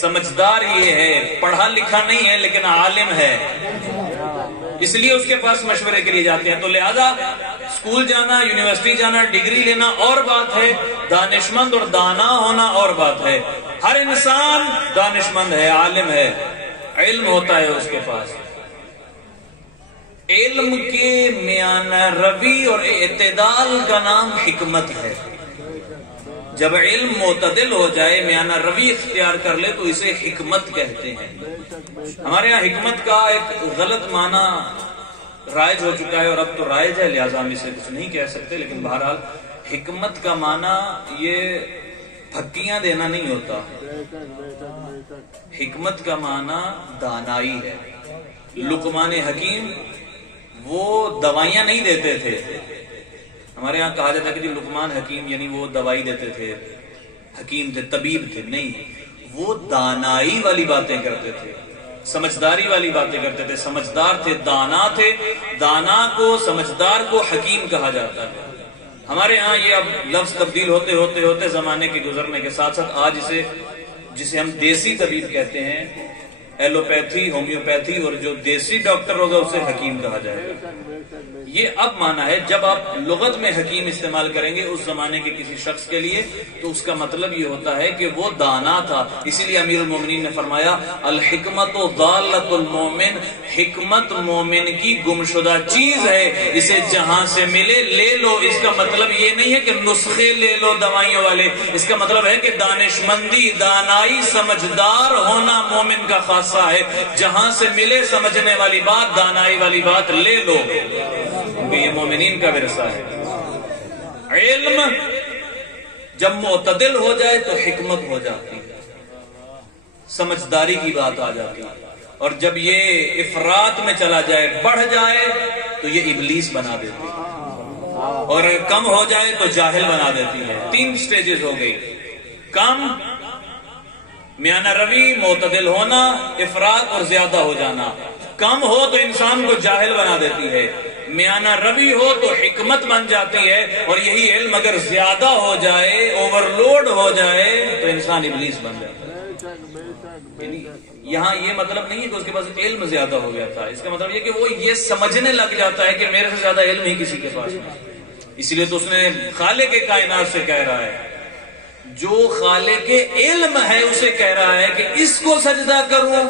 سمجھدار یہ ہے، پڑھا لکھا نہیں ہے لیکن عالم ہے، اس لیے اس کے پاس مشورے کے لیے جاتے ہیں۔ تو لہذا اسکول جانا، یونیورسٹی جانا، ڈگری لینا اور بات ہے، دانشمند اور دانا ہونا اور بات ہے۔ ہر انسان دانشمند ہے، عالم ہے، علم ہوتا ہے اس کے پاس۔ علم کے میانہ روی اور اعتدال کا نام حکمت ہے۔ جب علم معتدل ہو جائے، میانہ روی اختیار کر لے تو اسے حکمت کہتے ہیں۔ ہمارے یہاں حکمت کا ایک غلط معنی رائج ہو چکا ہے، اور اب تو رائج ہے لہٰذا ہم اسے کچھ نہیں کہہ سکتے، لیکن بہرحال حکمت کا معنی یہ پھکیاں دینا نہیں ہوتا۔ حکمت کا معنی دانائی ہے۔ لقمان حکیم وہ دوائیاں نہیں دیتے تھے، ہمارے ہاں کہا جاتا ہے کہ جی لقمان حکیم یعنی وہ دوائی دیتے تھے، حکیم تھے، طبیب تھے، نہیں، وہ دانائی والی باتیں کرتے تھے، سمجھداری والی باتیں کرتے تھے، سمجھدار تھے، دانا تھے۔ دانا کو، سمجھدار کو حکیم کہا جاتا ہے۔ ہمارے ہاں یہ اب لفظ تبدیل ہوتے ہوتے ہوتے زمانے کے گزرنے کے ساتھ ساتھ آج جسے ہم دیسی طبیب کہتے ہیں، ایلوپیتھی، ہومیوپیتھی، اور جو دیسی ڈاکٹر ہوگا اسے حکیم کہا جائے گا۔ یہ اب مانا ہے، جب آپ لغت میں حکیم استعمال کریں گے اس زمانے کے کسی شخص کے لیے تو اس کا مطلب یہ ہوتا ہے کہ وہ دانا تھا۔ اسی لیے امیر المومنین نے فرمایا الحکمت ضالۃ المومن، حکمت مومن کی گمشدہ چیز ہے، اسے جہاں سے ملے لے لو۔ اس کا مطلب یہ نہیں ہے کہ نسخے لے لو دوائیوں والے، اس کا مطلب ہے کہ دانشمندی، دانائی، سمجھدار ہونا مومن کا خاصہ ہے۔ جہاں سے ملے سمجھنے والی بات، دانائی والی بات لے لو، کیونکہ یہ مومنین کا ورثہ ہے۔ علم جب معتدل ہو جائے تو حکمت ہو جاتی ہے، سمجھداری کی بات آ جاتی ہے، اور جب یہ افراط میں چلا جائے، بڑھ جائے تو یہ ابلیس بنا دیتی ہے، اور کم ہو جائے تو جاہل بنا دیتی ہے۔ 3 سٹیجز ہو گئی، کم، میانہ روی، معتدل ہونا، افراط اور زیادہ ہو جانا۔ کم ہو تو انسان کو جاہل بنا دیتی ہے، میانہ روی ہو تو حکمت بن جاتی ہے، اور یہی علم اگر زیادہ ہو جائے، اوور لوڈ ہو جائے تو انسان ابلیس بن جاتا ہے۔ یہاں یہ مطلب نہیں ہے کہ اس کے پاس علم زیادہ ہو گیا تھا، اس کا مطلب یہ کہ وہ یہ سمجھنے لگ جاتا ہے کہ میرے سے زیادہ علم ہی کسی کے پاس نہیں۔ اسی لیے تو اس نے خالق کائنات سے کہہ رہا ہے، جو خالق علم ہے اسے کہہ رہا ہے کہ اس کو سجدہ کروں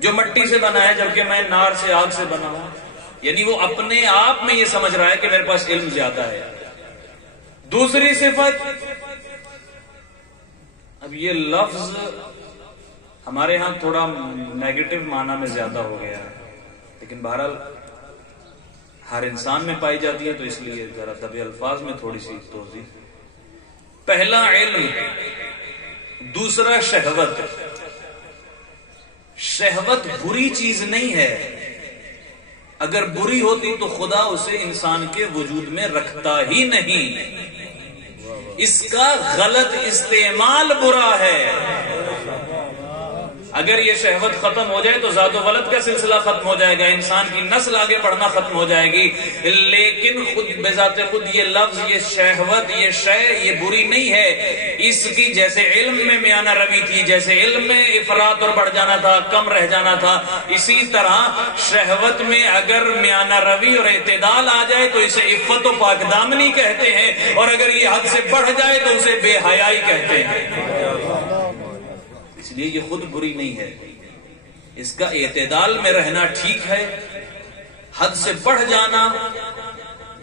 جو مٹی سے بنا ہے جبکہ میں نار سے، آگ سے بنا ہوں۔ یعنی وہ اپنے آپ میں یہ سمجھ رہا ہے کہ میرے پاس علم زیادہ ہے۔ دوسری صفت، اب یہ لفظ ہمارے ہاں تھوڑا نیگیٹو معنی میں زیادہ ہو گیا ہے، لیکن بہرحال ہر انسان میں پائی جاتی ہے، تو اس لیے ذرا طبی الفاظ میں تھوڑی سی توضیح۔ پہلا علم، دوسرا شہوت۔ شہوت بری چیز نہیں ہے، اگر بری ہوتی تو خدا اسے انسان کے وجود میں رکھتا ہی نہیں، اس کا غلط استعمال برا ہے۔ اگر یہ شہوت ختم ہو جائے تو ذات و ولد کا سلسلہ ختم ہو جائے گا، انسان کی نسل آگے بڑھنا ختم ہو جائے گی، لیکن خود بذات خود یہ لفظ، یہ شہوت، یہ شے، یہ بری نہیں ہے۔ اس کی جیسے علم میں میانہ روی تھی، جیسے علم میں افراط اور بڑھ جانا تھا، کم رہ جانا تھا، اسی طرح شہوت میں اگر میانہ روی اور اعتدال آ جائے تو اسے عفت و پاک دامنی کہتے ہیں، اور اگر یہ حد سے بڑھ جائے تو اسے بے حیائی کہتے ہیں۔ اس لیے یہ خود بری نہیں ہے، اس کا اعتدال میں رہنا ٹھیک ہے، حد سے بڑھ جانا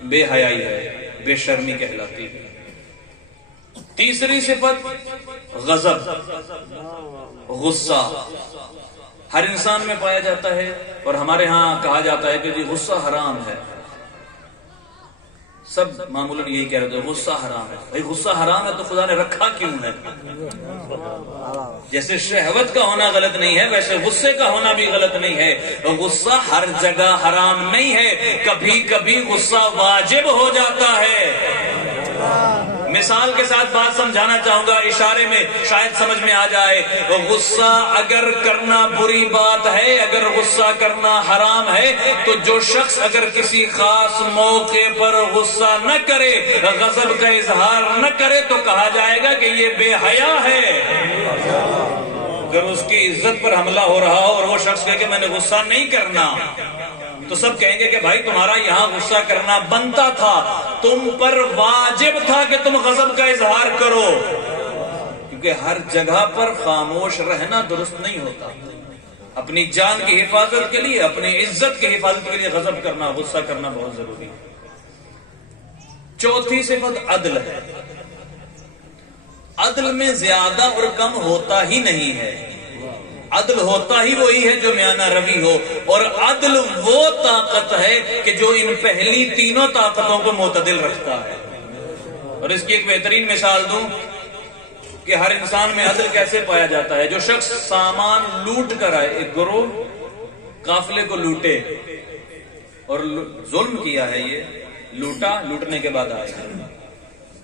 بے حیائی ہے، بے شرمی کہلاتی ہے۔ تیسری صفت غضب، غصہ، ہر انسان میں پایا جاتا ہے، اور ہمارے ہاں کہا جاتا ہے کہ جی غصہ حرام ہے۔ سب معمولاً یہی کہہ رہے تھے غصہ حرام ہے۔ بھائی غصہ حرام ہے تو خدا نے رکھا کیوں ہے؟ جیسے شہوت کا ہونا غلط نہیں ہے ویسے غصے کا ہونا بھی غلط نہیں ہے۔ غصہ ہر جگہ حرام نہیں ہے، کبھی کبھی غصہ واجب ہو جاتا ہے۔ مثال کے ساتھ بات سمجھانا چاہوں گا، اشارے میں شاید سمجھ میں آ جائے۔ غصہ اگر کرنا بری بات ہے، اگر غصہ کرنا حرام ہے، تو جو شخص اگر کسی خاص موقع پر غصہ نہ کرے، غضب کا اظہار نہ کرے، تو کہا جائے گا کہ یہ بے حیا ہے۔ اگر اس کی عزت پر حملہ ہو رہا ہو اور وہ شخص کہے کہ میں نے غصہ نہیں کرنا، تو سب کہیں گے کہ بھائی تمہارا یہاں غصہ کرنا بنتا تھا، تم پر واجب تھا کہ تم غضب کا اظہار کرو، کیونکہ ہر جگہ پر خاموش رہنا درست نہیں ہوتا۔ اپنی جان کی حفاظت کے لیے، اپنی عزت کی حفاظت کے لیے غضب کرنا، غصہ کرنا بہت ضروری ہے۔ چوتھی صفت عدل ہے۔ عدل میں زیادہ اور کم ہوتا ہی نہیں ہے، عدل ہوتا ہی وہی ہے جو میانہ روی ہو، اور عدل وہ طاقت ہے کہ جو ان پہلی تینوں طاقتوں کو معتدل رکھتا ہے۔ اور اس کی ایک بہترین مثال دوں کہ ہر انسان میں عدل کیسے پایا جاتا ہے۔ جو شخص سامان لوٹ کر آئے، ایک گروہ قافلے کو لوٹے اور ظلم کیا ہے، یہ لوٹا، لوٹنے کے بعد آئے،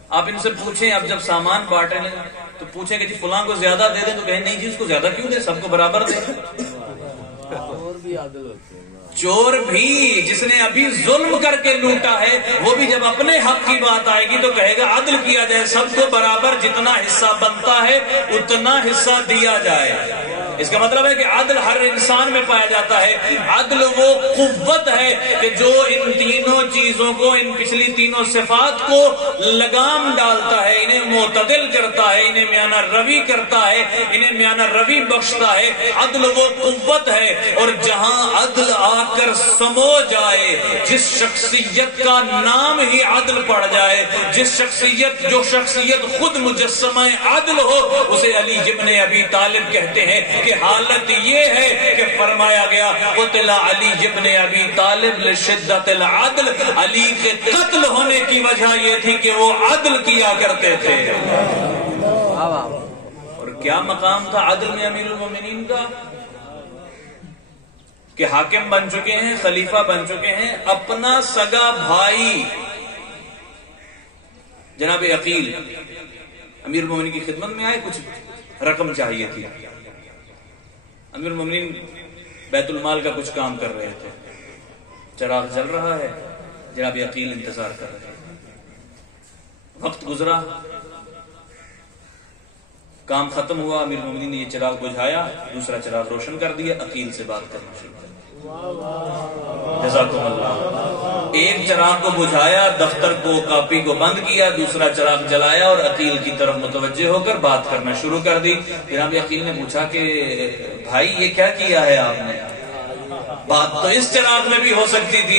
آپ ان سے پوچھیں، اب جب سامان بانٹنے تو پوچھیں کہ جی فلاں کو زیادہ دے دیں، تو کہیں نہیں جی اس کو زیادہ کیوں دیں، سب کو برابر دیں۔ چور بھی جس نے ابھی ظلم کر کے لوٹا ہے، وہ بھی جب اپنے حق کی بات آئے گی تو کہے گا عدل کیا جائے، سب کو برابر جتنا حصہ بنتا ہے اتنا حصہ دیا جائے۔ اس کا مطلب ہے کہ عدل ہر انسان میں پایا جاتا ہے۔ عدل وہ قوت ہے کہ جو ان تینوں چیزوں کو، ان پچھلی تینوں صفات کو لگام ڈالتا ہے، انہیں معتدل کرتا ہے، انہیں میانہ روی کرتا ہے، انہیں میانہ روی بخشتا ہے۔ عدل وہ قوت ہے، اور جہاں عدل آ کر سمو جائے، جس شخصیت کا نام ہی عدل پڑ جائے، جو شخصیت خود مجسمہ عدل ہو، اسے علی ابن ابی طالب کہتے ہیں کہ حالت یہ ہے کہ فرمایا گیا قتل علی ابن ابی طالب لشدت العدل، علی کے قتل ہونے کی وجہ یہ تھی کہ وہ عدل کیا کرتے تھے۔ اور کیا مقام تھا عدل میں امیر المومنین کا کہ حاکم بن چکے ہیں، خلیفہ بن چکے ہیں، اپنا سگا بھائی جناب عقیل امیر المومنین کی خدمت میں آئے، کچھ رقم چاہیے تھی، امیر المومنین بیت المال کا کچھ کام کر رہے تھے، چراغ جل رہا ہے، جناب عقیل انتظار کر رہے ہیں، وقت گزرا، کام ختم ہوا، امیر المومنین نے یہ چراغ بجھایا، دوسرا چراغ روشن کر دیا، عقیل سے بات کرنا شروع کر دیا۔ جزاکم اللہ۔ ایک چراغ کو بجھایا، دفتر کو، کاپی کو بند کیا، دوسرا چراغ جلایا اور عقیل کی طرف متوجہ ہو کر بات کرنا شروع کر دی۔ جناب عقیل نے پوچھا کہ بھائی یہ کیا کیا ہے آپ نے؟ بات تو اس چراغ میں بھی ہو سکتی تھی،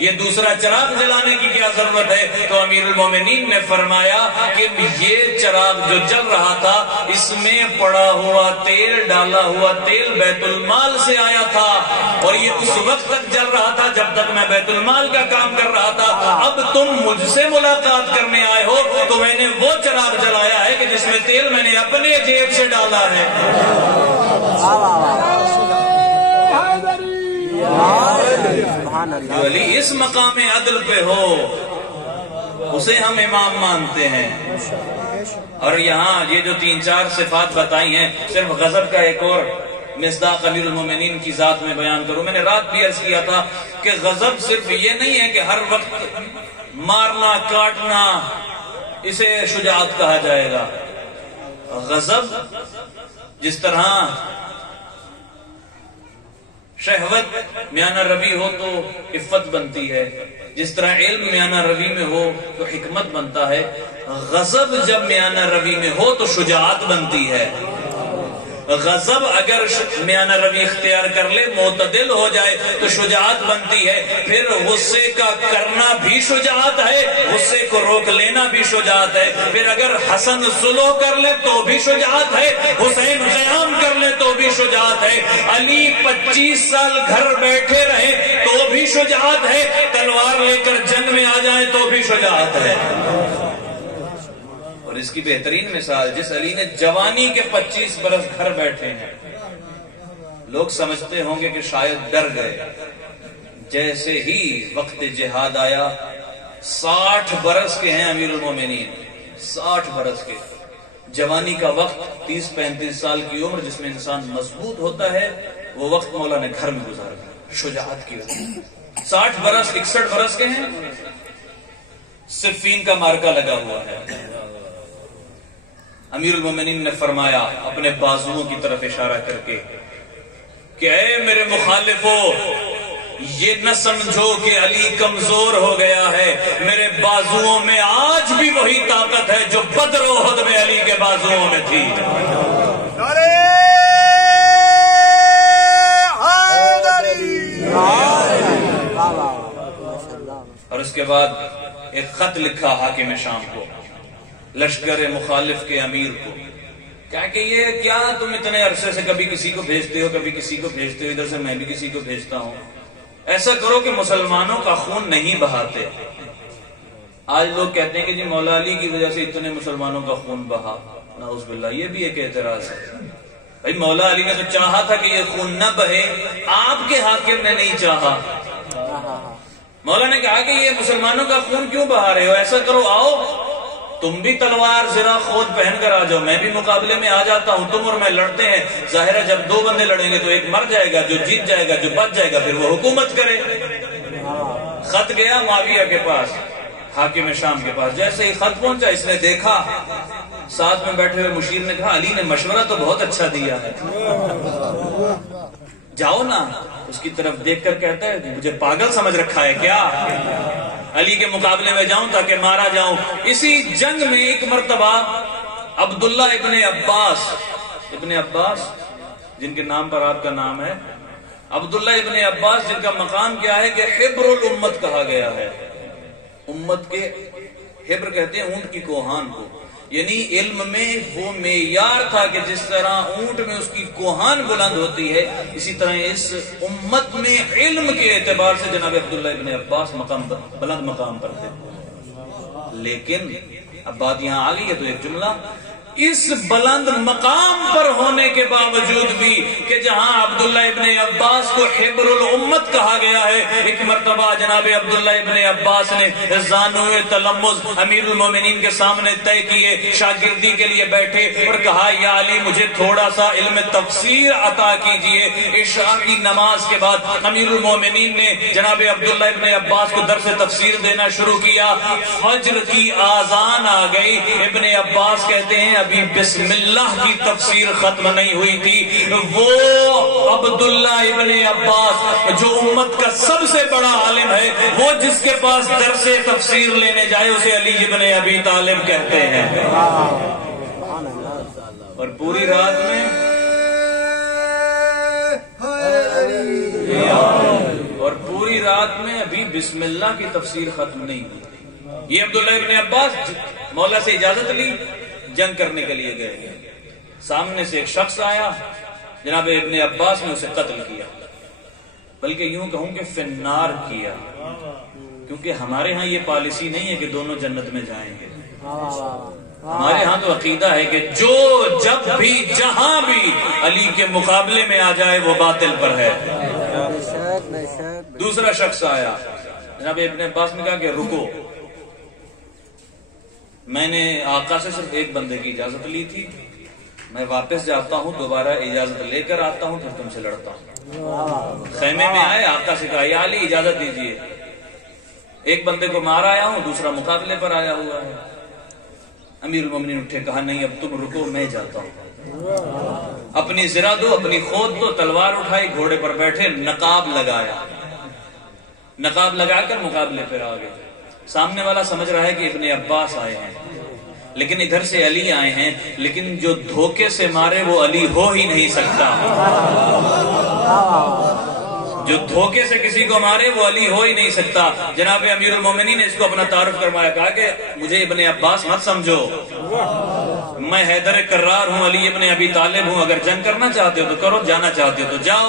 یہ دوسرا چراغ جلانے کی کیا ضرورت ہے؟ تو امیر المومنین نے فرمایا کہ یہ چراغ جو جل رہا تھا، اس میں پڑا ہوا تیل، ڈالا ہوا تیل بیت المال سے آیا تھا، اور یہ اس وقت تک جل رہا تھا جب تک میں بیت المال کا کام کر رہا تھا۔ اب تم مجھ سے ملاقات کرنے آئے ہو تو میں نے وہ چراغ جلایا ہے کہ جس میں تیل میں نے اپنے جیب سے ڈالا ہے۔ جو علی اس مقام عدل پہ ہو اسے ہم امام مانتے ہیں۔ اور یہاں یہ جو 3-4 صفات بتائی ہیں، صرف غضب کا ایک اور مصداق امیر المومنین کی ذات میں بیان کروں۔ میں نے رات بھی عرض کیا تھا کہ غضب صرف یہ نہیں ہے کہ ہر وقت مارنا کاٹنا اسے شجاعت کہا جائے گا۔ غضب جس طرح شہوت میانہ روی ہو تو عفت بنتی ہے، جس طرح علم میانہ روی میں ہو تو حکمت بنتا ہے، غضب جب میانہ روی میں ہو تو شجاعت بنتی ہے۔ غضب اگر میانہ روی اختیار کر لے، معتدل ہو جائے تو شجاعت بنتی ہے۔ پھر غصے کا کرنا بھی شجاعت ہے، غصے کو روک لینا بھی شجاعت ہے۔ پھر اگر حسن سلو کر لے تو بھی شجاعت ہے، حسین قیام کر لے تو بھی شجاعت ہے، علی 25 سال گھر بیٹھے رہے تو بھی شجاعت ہے، تلوار لے کر جنگ میں آ جائیں تو بھی شجاعت ہے۔ اور اس کی بہترین مثال، جس علی نے جوانی کے 25 برس گھر بیٹھے ہیں، لوگ سمجھتے ہوں گے کہ شاید ڈر گئے، جیسے ہی وقت جہاد آیا، 60 برس کے ہیں امیر المومنین، 60 برس کے، جوانی کا وقت 30-35 سال کی عمر جس میں انسان مضبوط ہوتا ہے، وہ وقت مولا نے گھر میں گزارا، شجاعت کی وجہ۔ 60 برس 61 برس کے ہیں، صفین کا مارکا لگا ہوا ہے، امیر المومنین نے فرمایا اپنے بازوؤں کی طرف اشارہ کر کے کہ اے میرے مخالفو، یہ نہ سمجھو کہ علی کمزور ہو گیا ہے، میرے بازوؤں میں آج بھی وہی طاقت ہے جو بدر و احد میں علی کے بازوؤں میں تھی۔ اور اس کے بعد ایک خط لکھا حاکم شام کو، لشکر مخالف کے امیر کو، کیا کہ یہ کیا تم اتنے عرصے سے کبھی کسی کو بھیجتے ہو کبھی کسی کو بھیجتے ہو، ادھر سے میں بھی کسی کو بھیجتا ہوں، ایسا کرو کہ مسلمانوں کا خون نہیں بہاتے۔ آج لوگ کہتے ہیں کہ جی مولا علی کی وجہ سے اتنے مسلمانوں کا خون بہا، نعوذ باللہ، یہ بھی ایک اعتراض ہے۔ بھائی مولا علی نے تو چاہا تھا کہ یہ خون نہ بہے، آپ کے حاکم نے نہیں چاہا۔ مولا نے کہا کہ یہ مسلمانوں کا خون کیوں بہا رہے ہو، ایسا کرو آؤ تم بھی تلوار زرہ خود پہن کر آ جاؤ، میں بھی مقابلے میں آ جاتا ہوں، تم اور میں لڑتے ہیں، ظاہر ہے جب دو بندے لڑیں گے تو ایک مر جائے گا، جو جیت جائے گا جو بچ جائے گا پھر وہ حکومت کرے۔ خط گیا معاویہ کے پاس، حاکم شام کے پاس، جیسے ہی خط پہنچا اس نے دیکھا، ساتھ میں بیٹھے ہوئے مشیر نے کہا علی نے مشورہ تو بہت اچھا دیا ہے، جاؤ نا۔ اس کی طرف دیکھ کر کہتا ہے مجھے پاگل سمجھ رکھا ہے کیا، علی کے مقابلے میں جاؤں تاکہ مارا جاؤں۔ اسی جنگ میں ایک مرتبہ عبداللہ ابن عباس جن کے نام پر آپ کا نام ہے، عبداللہ ابن عباس جن کا مقام کیا ہے کہ حبر الامت کہا گیا ہے، امت کے حبر کہتے ہیں اونٹ کی کوہان کو، یعنی علم میں وہ معیار تھا کہ جس طرح اونٹ میں اس کی کوہان بلند ہوتی ہے، اسی طرح اس امت میں علم کے اعتبار سے جناب عبداللہ ابن عباس بلند مقام پر تھے۔ لیکن اب بات یہاں آ گئی ہے تو ایک جملہ، اس بلند مقام پر ہونے کے باوجود بھی کہ جہاں عبداللہ ابن عباس کو حبر الامت کہا گیا ہے، ایک مرتبہ جناب عبداللہ ابن عباس نے زانوئے تلمذ امیر المومنین کے سامنے طے کیے، شاگردی کے لیے بیٹھے اور کہا یا علی مجھے تھوڑا سا علم تفسیر عطا کیجئے۔ عشاء کی نماز کے بعد امیر المومنین نے جناب عبداللہ ابن عباس کو درس تفسیر دینا شروع کیا، فجر کی آذان آ گئی، ابن عباس کہتے ہیں ابھی بسم اللہ کی تفسیر ختم نہیں ہوئی تھی، وہ عبداللہ ابن عباس جو امت کا سب سے بڑا عالم ہے، وہ جس کے پاس درس تفسیر لینے جائے اسے علی ابن ابی طالب کہتے ہیں۔ اور پوری رات میں ابھی بسم اللہ کی تفسیر ختم نہیں ہوئی۔ یہ عبداللہ ابن عباس مولا سے اجازت لی، جنگ کرنے کے لیے گئے، سامنے سے ایک شخص آیا، جناب ابن عباس نے اسے قتل کیا، بلکہ یوں کہوں کہ فنار کیا، کیونکہ ہمارے ہاں یہ پالیسی نہیں ہے کہ دونوں جنت میں جائیں گے، ہمارے ہاں تو عقیدہ ہے کہ جو جب بھی جہاں بھی علی کے مقابلے میں آ جائے وہ باطل پر ہے۔ دوسرا شخص آیا، جناب ابن عباس نے کہا کہ رکو، میں نے آقا سے صرف ایک بندے کی اجازت لی تھی، میں واپس جاتا ہوں، دوبارہ اجازت لے کر آتا ہوں، پھر تم سے لڑتا ہوں۔ خیمے میں آئے، آقا سے کہا یا علی اجازت دیجئے، ایک بندے کو مار آیا ہوں، دوسرا مقابلے پر آیا ہوا ہے۔ امیر المومنین اٹھے، کہا نہیں اب تم رکو، میں جاتا ہوں، اپنی زرہ دو، اپنی خود دو، تلوار اٹھائی، گھوڑے پر بیٹھے، نقاب لگایا، نقاب لگا کر مقابلے پر آ گئے۔ سامنے والا سمجھ رہا ہے کہ ابن عباس آئے ہیں، لیکن ادھر سے علی آئے ہیں، لیکن جو دھوکے سے مارے وہ علی ہو ہی نہیں سکتا، جو دھوکے سے کسی کو مارے وہ علی ہو ہی نہیں سکتا۔ جناب امیر المومنین نے اس کو اپنا تعارف کروایا، کہا کہ مجھے ابن عباس مت سمجھو، میں حیدر کرار ہوں، علی ابن ابی طالب ہوں، اگر جنگ کرنا چاہتے ہو تو کرو، جانا چاہتے ہو تو جاؤ۔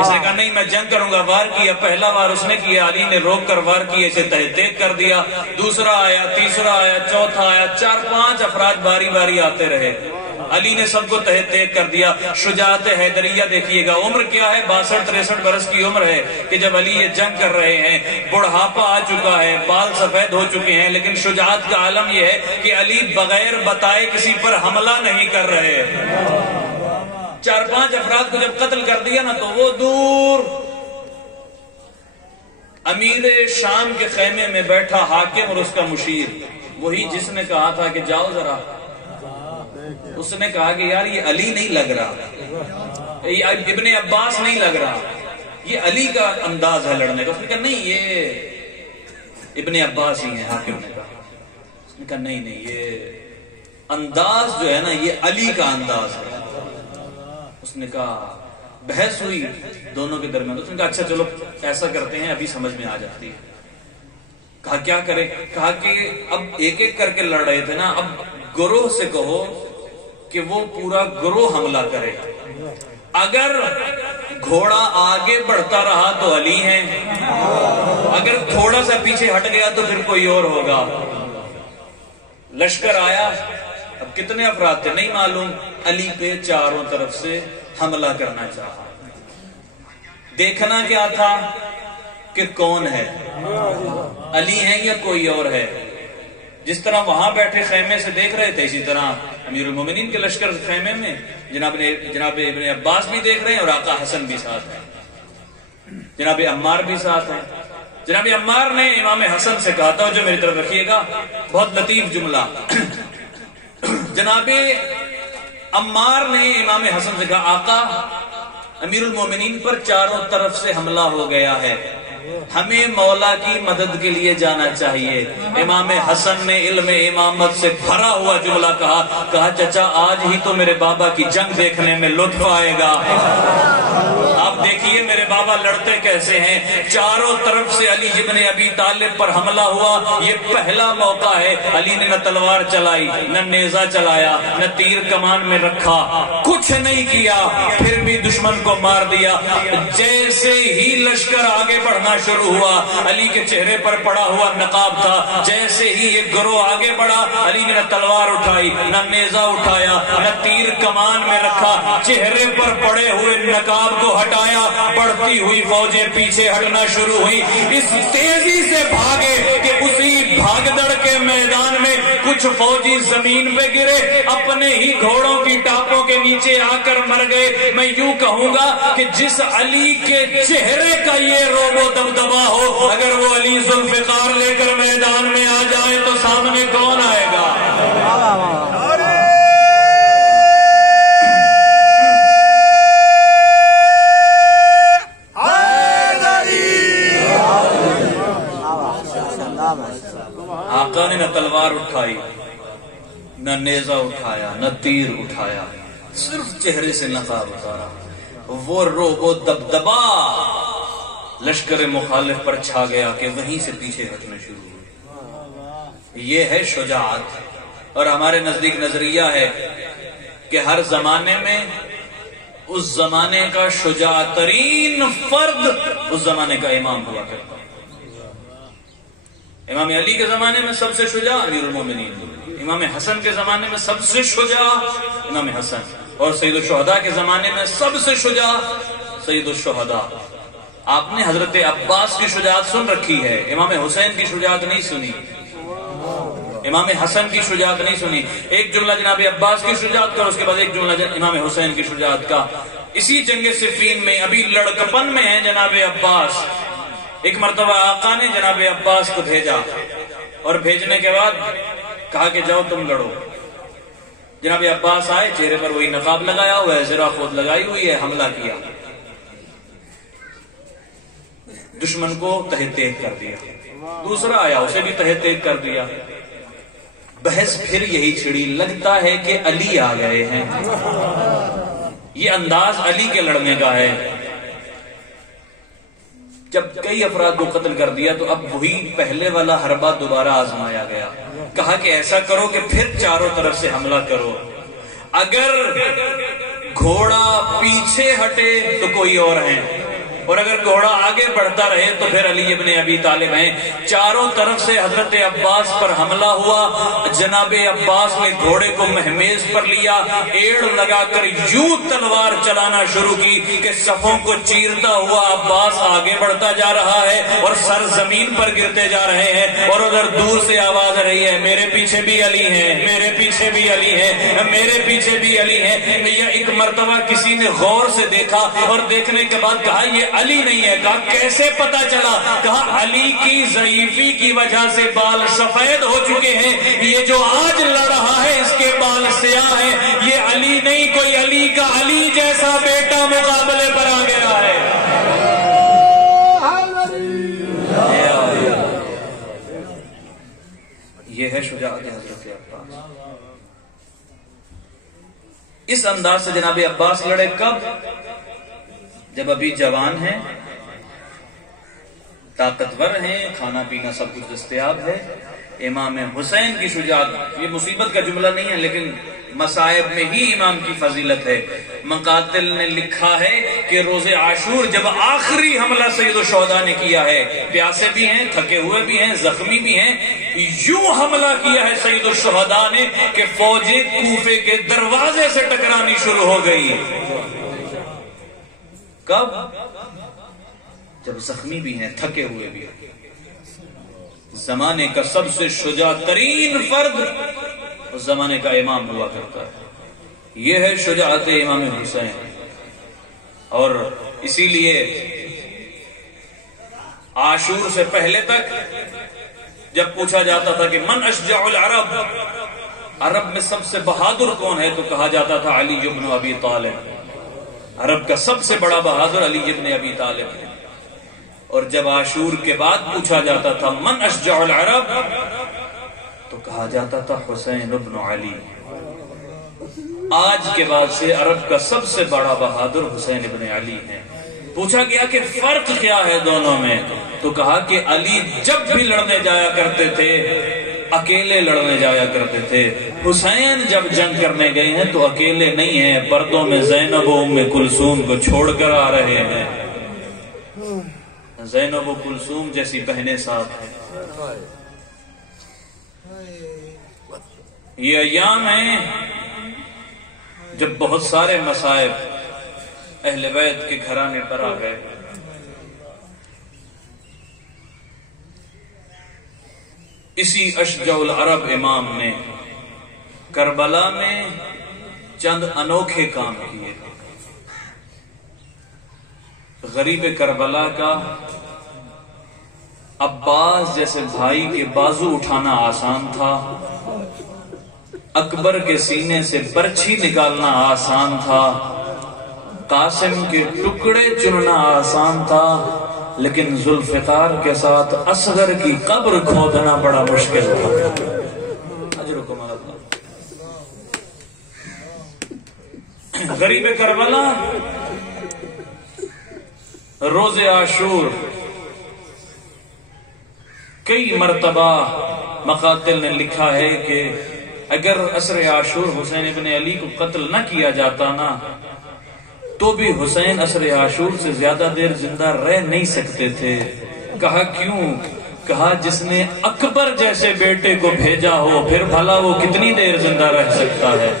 اس نے کہا نہیں میں جنگ کروں گا، وار کیا، پہلا وار اس نے کیا، علی نے روک کر وار کیا، اسے تحقیق کر دیا، دوسرا آیا، تیسرا آیا، چوتھا آیا، 4-5 افراد باری باری آتے رہے، علی نے سب کو تحقیق کر دیا۔ شجاعت حیدریہ دیکھیے گا، عمر کیا ہے، 62-63 برس کی عمر ہے کہ جب علی یہ جنگ کر رہے ہیں، بڑھاپا آ چکا ہے، بال سفید ہو چکے ہیں، لیکن شجاعت کا عالم یہ ہے کہ علی بغیر بتائے کسی پر حملہ نہیں کر رہے۔ 4-5 افراد کو جب قتل کر دیا نا تو وہ دور امیر شام کے خیمے میں بیٹھا حاکم اور اس کا مشیر، وہی جس نے کہا تھا کہ جاؤ ذرا اس نے کہا کہ یار یہ علی نہیں لگ رہا، یہ ابن عباس نہیں لگ رہا، یہ علی کا انداز ہے لڑنے کا۔ اس نے کہا نہیں یہ ابن عباس ہی ہے۔ حاکم نے کہا، اس نے کہا نہیں یہ انداز جو ہے نا یہ علی کا انداز ہے۔ اس نے کہا، بحث ہوئی دونوں کے درمیان، اس نے کہا اچھا چلو ایسا کرتے ہیں، ابھی سمجھ میں آ جاتی ہے۔ کہا کیا کرے؟ کہا کہ اب ایک ایک کر کے لڑ رہے تھے نا، اب گروہ سے کہو کہ وہ پورا گروہ حملہ کرے، اگر گھوڑا آگے بڑھتا رہا تو علی ہیں، اگر تھوڑا سا پیچھے ہٹ گیا تو پھر کوئی اور ہوگا۔ لشکر آیا، اب کتنے افراد تھے نہیں معلوم، علی پہ چاروں طرف سے حملہ کرنا چاہا۔ دیکھنا کیا تھا کہ کون ہے، علی ہے یا کوئی اور ہے۔ جس طرح وہاں بیٹھے خیمے سے دیکھ رہے تھے، اسی طرح امیر المومنین کے لشکر خیمے میں جناب ابن عباس بھی دیکھ رہے ہیں، اور آقا حسن بھی ساتھ ہیں، جناب عمار بھی ساتھ ہیں۔ جناب عمار نے امام حسن سے کہا تھا، جو میری طرف رکھیے گا، بہت لطیف جملہ، جناب عمار نے امام حسن سے کہا آقا امیر المومنین پر چاروں طرف سے حملہ ہو گیا ہے، ہمیں مولا کی مدد کے لیے جانا چاہیے۔ امام حسن نے علم امامت سے بھرا ہوا جملہ کہا چچا آج ہی تو میرے بابا کی جنگ دیکھنے میں لطف آئے گا۔ آپ دیکھیے میرے بابا لڑتے کیسے ہیں، چاروں طرف سے علی ابن ابی طالب پر حملہ ہوا۔ یہ پہلا موقع ہے، علی نے نہ تلوار چلائی، نہ نیزہ چلایا، نہ تیر کمان میں رکھا، کچھ نہیں کیا، پھر بھی دشمن کو مار دیا۔ جیسے ہی لشکر آگے بڑھنا شروع ہوا، علی کے چہرے پر پڑا ہوا نقاب تھا، جیسے ہی یہ گروہ آگے بڑھا، علی نے نہ تلوار اٹھائی، نہ نیزہ اٹھایا، نہ تیر کمان میں رکھا، چہرے پر پڑے ہوئے نقاب کو ہٹایا، بڑھتی ہوئی فوجیں پیچھے ہٹنا شروع ہوئی۔ اس تیزی سے بھاگے کہ اسی بھاگدڑ کے میدان میں کچھ فوجی زمین پہ گرے، اپنے ہی گھوڑوں کی ٹاپوں کے نیچے آ کر مر گئے۔ میں یوں کہوں گا کہ جس علی کے چہرے کا یہ روب و دبدبا ہو، اگر وہ علی ذوالفقار لے کر میدان میں آ جائے تو سامنے کون آئے گا؟ آقا نے نہ تلوار اٹھائی، نہ نیزہ اٹھایا، نہ تیر اٹھایا، صرف چہرے سے نقاب اتارا۔ وہ روب و دبدبا لشکر مخالف پر چھا گیا کہ وہیں سے پیچھے ہٹنے شروع ہوئے۔ یہ ہے شجاعت، اور ہمارے نزدیک نظریہ ہے کہ ہر زمانے میں اس زمانے کا شجاع ترین فرد اس زمانے کا امام ہوا کرتا۔ امام علی کے زمانے میں سب سے شجاع امیر المومنین، امام حسن کے زمانے میں سب سے شجاع امام حسن، اور سید الشہداء کے زمانے میں سب سے شجاع سید الشہداء۔ آپ نے حضرت عباس کی شجاعت سن رکھی ہے، امام حسین کی شجاعت نہیں سنی، امام حسن کی شجاعت نہیں سنی۔ ایک جملہ جناب عباس کی شجاعت کا، اور اس کے بعد ایک جملہ امام حسین کی شجاعت کا۔ اسی جنگ صفین میں ابھی لڑکپن میں ہیں جناب عباس۔ ایک مرتبہ آقا نے جناب عباس کو بھیجا، اور بھیجنے کے بعد کہا کہ جاؤ تم لڑو۔ جناب عباس آئے، چہرے پر وہی نقاب لگایا ہوا ہے، زرہ خود لگائی ہوئی ہے، حملہ کیا، دشمن کو تہہ تیغ کر دیا۔ دوسرا آیا، اسے بھی تہہ تیغ کر دیا۔ بحث پھر یہی چھڑی، لگتا ہے کہ علی آ گئے ہیں، یہ انداز علی کے لڑنے کا ہے۔ جب کئی افراد کو قتل کر دیا تو اب وہی پہلے والا حربہ دوبارہ آزمایا گیا۔ کہا کہ ایسا کرو کہ پھر چاروں طرف سے حملہ کرو، اگر گھوڑا پیچھے ہٹے تو کوئی اور ہے، اور اگر گھوڑا آگے بڑھتا رہے تو پھر علی ابن ابی طالب ہیں۔ چاروں طرف سے حضرت عباس پر حملہ ہوا۔ جناب عباس نے گھوڑے کو مہمیز پر لیا، ایڑ لگا کر یوں تلوار چلانا شروع کی کہ صفوں کو چیرتا ہوا عباس آگے بڑھتا جا رہا ہے اور سر زمین پر گرتے جا رہے ہیں، اور ادھر دور سے آواز آ رہی ہے، میرے پیچھے بھی علی ہیں، میرے پیچھے بھی علی ہیں، میرے پیچھے بھی علی ہیں۔ ایک مرتبہ کسی نے غور سے دیکھا، اور دیکھنے کے بعد کہا یہ علی نہیں ہے. کہا کیسے پتا چلا؟ کہا علی کی ضعیفی کی وجہ سے بال سفید ہو چکے ہیں. یہ جو آج لڑ رہا ہے اس کے بال سیاہ ہیں. یہ علی نہیں، کوئی علی کا علی جیسا بیٹا مقابلے پر آ گیا ہے. یہ ہے شجاعت حضرت عباس. اس انداز سے جناب عباس لڑے. کب؟ جب ابھی جوان ہیں، طاقتور ہیں، کھانا پینا سب کچھ دستیاب ہے. امام حسین کی شجاعت، یہ مصیبت کا جملہ نہیں ہے لیکن مصائب میں ہی امام کی فضیلت ہے. مقاتل نے لکھا ہے کہ روز عاشور جب آخری حملہ سید الشہداء نے کیا ہے، پیاسے بھی ہیں، تھکے ہوئے بھی ہیں، زخمی بھی ہیں، یوں حملہ کیا ہے سید الشہداء نے کہ فوجیں کوفے کے دروازے سے ٹکرانی شروع ہو گئی. کب؟ جب زخمی بھی ہیں، تھکے ہوئے بھی ہیں. زمانے کا سب سے شجاع ترین فرد اس زمانے کا امام ہوا کرتا ہے. یہ ہے شجاعت امام حسین. اور اسی لیے عاشور سے پہلے تک جب پوچھا جاتا تھا کہ من اشجع العرب، عرب میں سب سے بہادر کون ہے، تو کہا جاتا تھا علی بن ابی طالب. عرب کا سب سے بڑا بہادر علی بن ابی طالب ہے. اور جب عاشور کے بعد پوچھا جاتا تھا من اشجع العرب، تو کہا جاتا تھا حسین ابن علی. آج کے بعد سے عرب کا سب سے بڑا بہادر حسین ابن علی ہے. پوچھا گیا کہ فرق کیا ہے دونوں میں، تو کہا کہ علی جب بھی لڑنے جایا کرتے تھے اکیلے لڑنے جایا کرتے تھے. حسین جب جنگ کرنے گئے ہیں تو اکیلے نہیں ہیں، پردوں میں زینب و ام کلثوم کو چھوڑ کر آ رہے ہیں. زینب و کلثوم جیسی بہنیں ساتھ ہیں. یہ ایام ہیں جب بہت سارے مصائب اہل بیت کے گھرانے پر آ گئے. اسی اشجع العرب امام نے کربلا میں چند انوکھے کام کیے. غریب کربلا کا عباس جیسے بھائی کے بازو اٹھانا آسان تھا، اکبر کے سینے سے برچھی نکالنا آسان تھا، قاسم کے ٹکڑے چننا آسان تھا، لیکن ذوالفقار کے ساتھ اصغر کی قبر کھودنا بڑا مشکل تھا. اجرکم اللہ. غریب کربلا روز عاشور کئی مرتبہ مقاتل نے لکھا ہے کہ اگر عصر عاشور حسین ابن علی کو قتل نہ کیا جاتا نا تو بھی حسین عصر عاشور سے زیادہ دیر زندہ رہ نہیں سکتے تھے. کہا کیوں؟ کہا جس نے اکبر جیسے بیٹے کو بھیجا ہو پھر بھلا وہ کتنی دیر زندہ رہ سکتا ہے.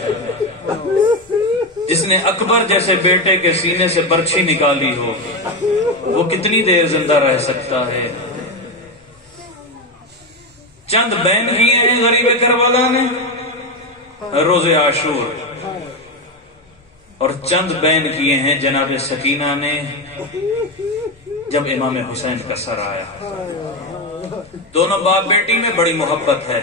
جس نے اکبر جیسے بیٹے کے سینے سے برچھی نکالی ہو وہ کتنی دیر زندہ رہ سکتا ہے. چند بین کیے ہیں غریب کربلا نے روز عاشور، اور چند بین کیے ہیں جناب سکینہ نے جب امام حسین کا سر آیا. دونوں باپ بیٹی میں بڑی محبت ہے.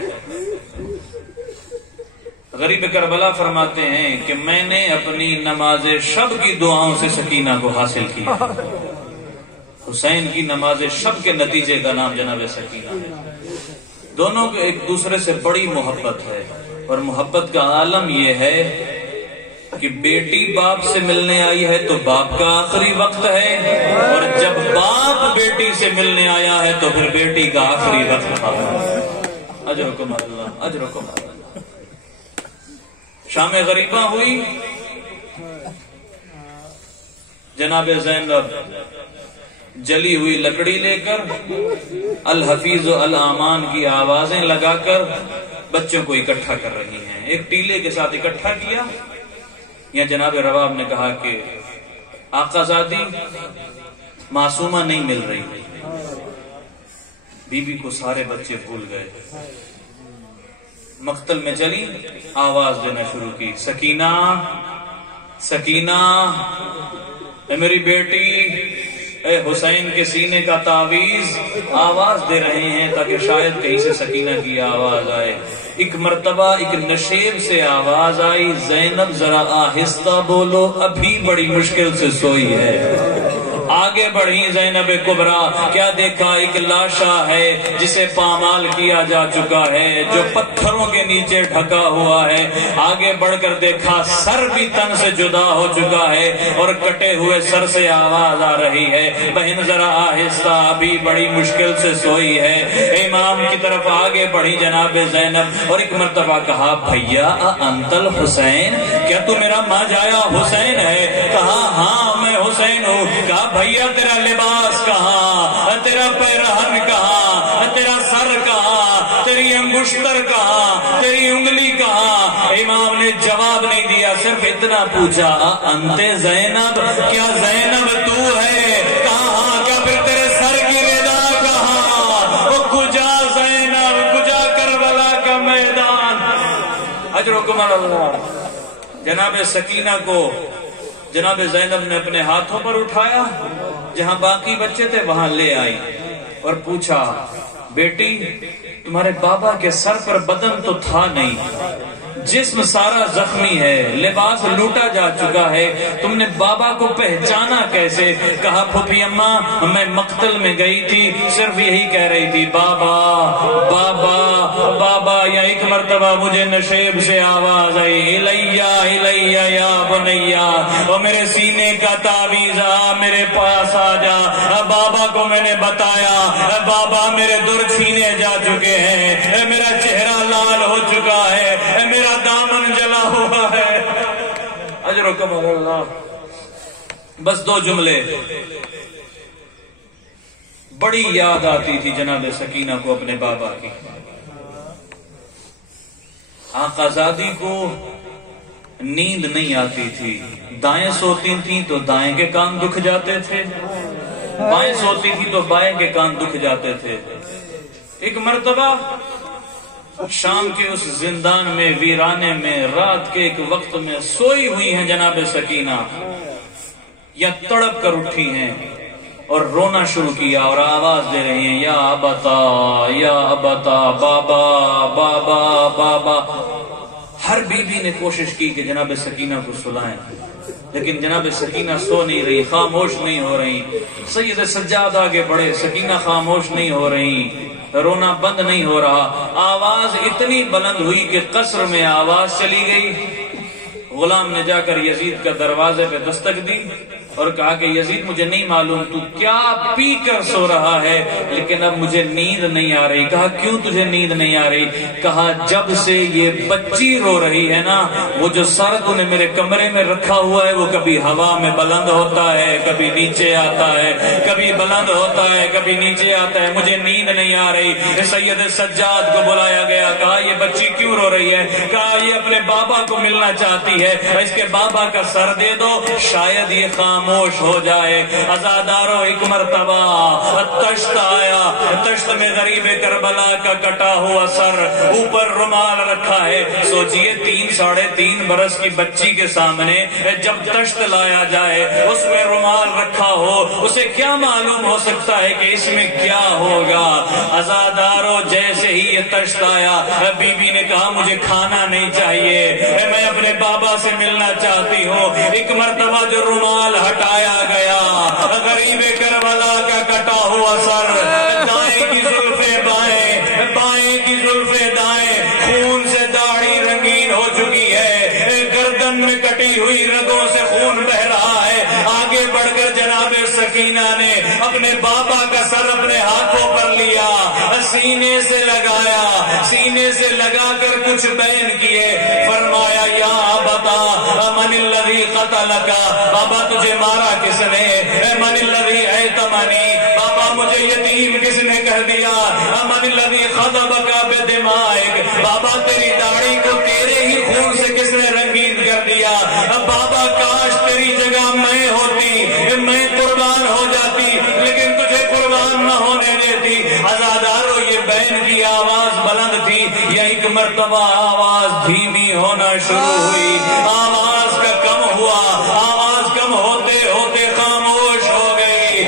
غریب کربلا فرماتے ہیں کہ میں نے اپنی نماز شب کی دعاؤں سے سکینہ کو حاصل کیا. حسین کی نماز شب کے نتیجے کا نام جناب سکینہ ہے. دونوں کو ایک دوسرے سے بڑی محبت ہے، اور محبت کا عالم یہ ہے کہ بیٹی باپ سے ملنے آئی ہے تو باپ کا آخری وقت ہے، اور جب باپ بیٹی سے ملنے آیا ہے تو پھر بیٹی کا آخری وقت تھا. اجرکم اللہ، اجرکم اللہ. شام غریبہ ہوئی، جناب زینب جلی ہوئی لکڑی لے کر الحفیظ و الامان کی آوازیں لگا کر بچوں کو اکٹھا کر رہی ہیں. ایک ٹیلے کے ساتھ اکٹھا کیا. یا جناب رواب نے کہا کہ آقا زادی معصومہ نہیں مل رہی. بی بی کو سارے بچے بھول گئے. مقتل میں چلی، آواز دینا شروع کی، سکینہ، سکینہ، اے میری بیٹی، اے حسین کے سینے کا تعویذ آواز دے رہے ہیں تاکہ شاید کہیں سے سکینہ کی آواز آئے۔ ایک مرتبہ ایک نشیب سے آواز آئی، زینب ذرا آہستہ بولو، ابھی بڑی مشکل سے سوئی ہے۔ آگے بڑھی زینب کبریٰ، کیا دیکھا؟ ایک لاشا ہے جسے پامال کیا جا چکا ہے، جو پتھروں کے نیچے ڈھکا ہوا ہے۔ آگے بڑھ کر دیکھا سر بھی تن سے جدا ہو چکا ہے اور کٹے ہوئے سر سے آواز آ رہی ہے، بہن ذرا آہستہ، ابھی بڑی مشکل سے سوئی ہے۔ امام کی طرف آگے بڑھی جناب زینب اور ایک مرتبہ کہا، بھیا انت الحسین، کیا تو میرا ماں جایا حسین ہے؟ کہا ہاں میں حسین ہوں۔ کہا بھیا تیرا لباس کہاں، تیرا پیرہن کہاں، تیرا سر کہاں، تیری انگشتر کہاں، تیری انگلی کہاں؟ امام نے جواب نہیں دیا، صرف اتنا پوچھا، انت زینب، کیا زینب تو ہے؟ کہاں؟ کیا پھر تیرے سر کی ردا کہاں؟ وہ کجا زینب، کجا کربلا کا میدان؟ اجرکم اللہ۔ جناب سکینہ کو جناب زینب نے اپنے ہاتھوں پر اٹھایا، جہاں باقی بچے تھے وہاں لے آئی اور پوچھا، بیٹی تمہارے بابا کے سر پر بدن تو تھا نہیں، جسم سارا زخمی ہے، لباس لوٹا جا چکا ہے، تم نے بابا کو پہچانا کیسے؟ کہا پھوپھی اماں میں مقتل میں گئی تھی، صرف یہی کہہ رہی تھی بابا بابا بابا۔ یا ایک مرتبہ مجھے نشیب سے آواز آئی، الیہ الیہ یا بنیا، اور میرے سینے کا تعویذ آ میرے پاس آ جا۔ بابا کو میں نے بتایا، بابا میرے در چھینے جا چکے ہیں، میرا چہرہ لال ہو چکا ہے، میرا دامن جلا ہوا ہے۔ اجرکم اللہ۔ بس دو جملے، بڑی یاد آتی تھی جناب سکینہ کو اپنے بابا کی۔ آقازادی کو نیند نہیں آتی تھی، دائیں سوتی تھی تو دائیں کے کان دکھ جاتے تھے، بائیں سوتی تھی تو بائیں کے کان دکھ جاتے تھے۔ ایک مرتبہ شام کے اس زندان میں، ویرانے میں، رات کے ایک وقت میں سوئی ہوئی ہیں جناب سکینہ، یا تڑپ کر اٹھی ہیں اور رونا شروع کیا اور آواز دے رہی ہیں، یا ابتا یا ابتا، بابا بابا بابا۔ ہر بیوی نے کوشش کی کہ جناب سکینہ کو سلائیں، لیکن جناب سکینہ سو نہیں رہی، خاموش نہیں ہو رہی۔ سید سجاد آگے بڑھے، سکینہ خاموش نہیں ہو رہی، رونا بند نہیں ہو رہا۔ آواز اتنی بلند ہوئی کہ قصر میں آواز چلی گئی۔ غلام نے جا کر یزید کا دروازے پہ دستک دی اور کہا کہ یزید مجھے نہیں معلوم تو کیا پی کر سو رہا ہے، لیکن اب مجھے نیند نہیں آ رہی۔ کہا کیوں تجھے نیند نہیں آ رہی؟ کہا جب سے یہ بچی رو رہی ہے نا، وہ جو سر تو نے میرے کمرے میں رکھا ہوا ہے وہ کبھی ہوا میں بلند ہوتا ہے، کبھی نیچے آتا ہے، کبھی بلند ہوتا ہے، کبھی نیچے آتا ہے، مجھے نیند نہیں آ رہی۔ سید سجاد کو بلایا گیا، کہا یہ بچی کیوں رو رہی ہے؟ کہا یہ اپنے بابا کو ملنا چاہتی ہے، اس کے بابا کا سر دے دو، شاید یہ خاموش ہو جائے۔ عزادارو ایک مرتبہ تشت آیا، تشت میں غریب کربلا کا کٹا ہوا سر، اوپر رومال رکھا ہے۔ سوچئے 3-3.5 برس کی بچی کے سامنے جب تشت لایا جائے، اس میں رومال رکھا ہو، اسے کیا معلوم ہو سکتا ہے کہ اس میں کیا ہوگا؟ عزادارو جیسے ہی یہ تشت آیا، بی بی نے کہا مجھے کھانا نہیں چاہیے، میں اپنے بابا سے ملنا چاہتی ہوں۔ ایک مرتبہ جو رومال ہٹایا گیا، غریب کربلا کا کٹا ہوا سر، دائیں کی زلفیں بائیں، بائیں کی زلفیں دائیں، خون سے داڑھی رنگین ہو چکی ہے، گردن میں کٹی ہوئی رگوں سے خون بہ رہا ہے۔ آگے بڑھ کر جناب سکینہ نے اپنے بابا کا سر اپنے ہاتھوں پر لیا، سینے سے لگایا، سینے سے لگا کر کچھ بیان کیے، فرمایا یا بتا من الذی قتلک، بابا تجھے مارا کس نے؟ من الذی ایتمنی، بابا مجھے یتیم کس نے کہہ دیا؟ من الذی خضبک بدمائک، بابا تیری داڑھی کو تیرے ہی خون سے کس نے رنگین کر دیا؟ بابا کاش تیری جگہ میں ہوتی، میں قربان ہو جاتی، لیکن تجھے قربان نہ ہونے دیتی۔ عزادارو یہ بہن کی آواز بلند تھی، یا ایک مرتبہ آواز دھیمی ہونا شروع ہوئی، آواز کا کم ہوا، آواز کم ہوتے ہوتے خاموش ہو گئی۔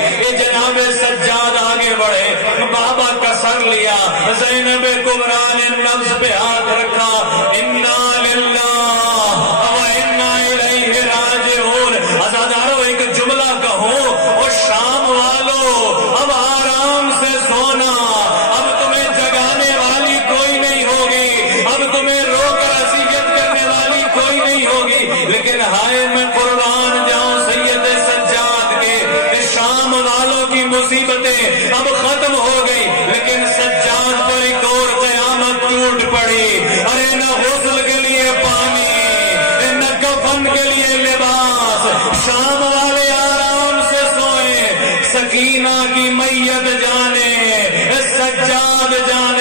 زینب کبریٰ نے نبض پہ ہاتھ رکھا، انا للہ و انا الیہ راجعون۔ عزادارو ایک جملہ کہوں، او شام والو اب آرام سے سونا، اب تمہیں جگانے والی کوئی نہیں ہوگی، اب تمہیں رو کر اذیت کرنے والی کوئی نہیں ہوگی، لیکن ہائے میں قربان جاؤں سید سجاد کے، شام والوں کی مصیبتیں اب ختم ہو گئی، لیکن سجاد پر ایک اور قیامت ٹوٹ پڑی۔ ارے نہ غسل کے لیے پانی، نہ کفن کے لیے لباس، شام والے آرام سے سوئے، سکینہ کی میت جانے، سجاد جانے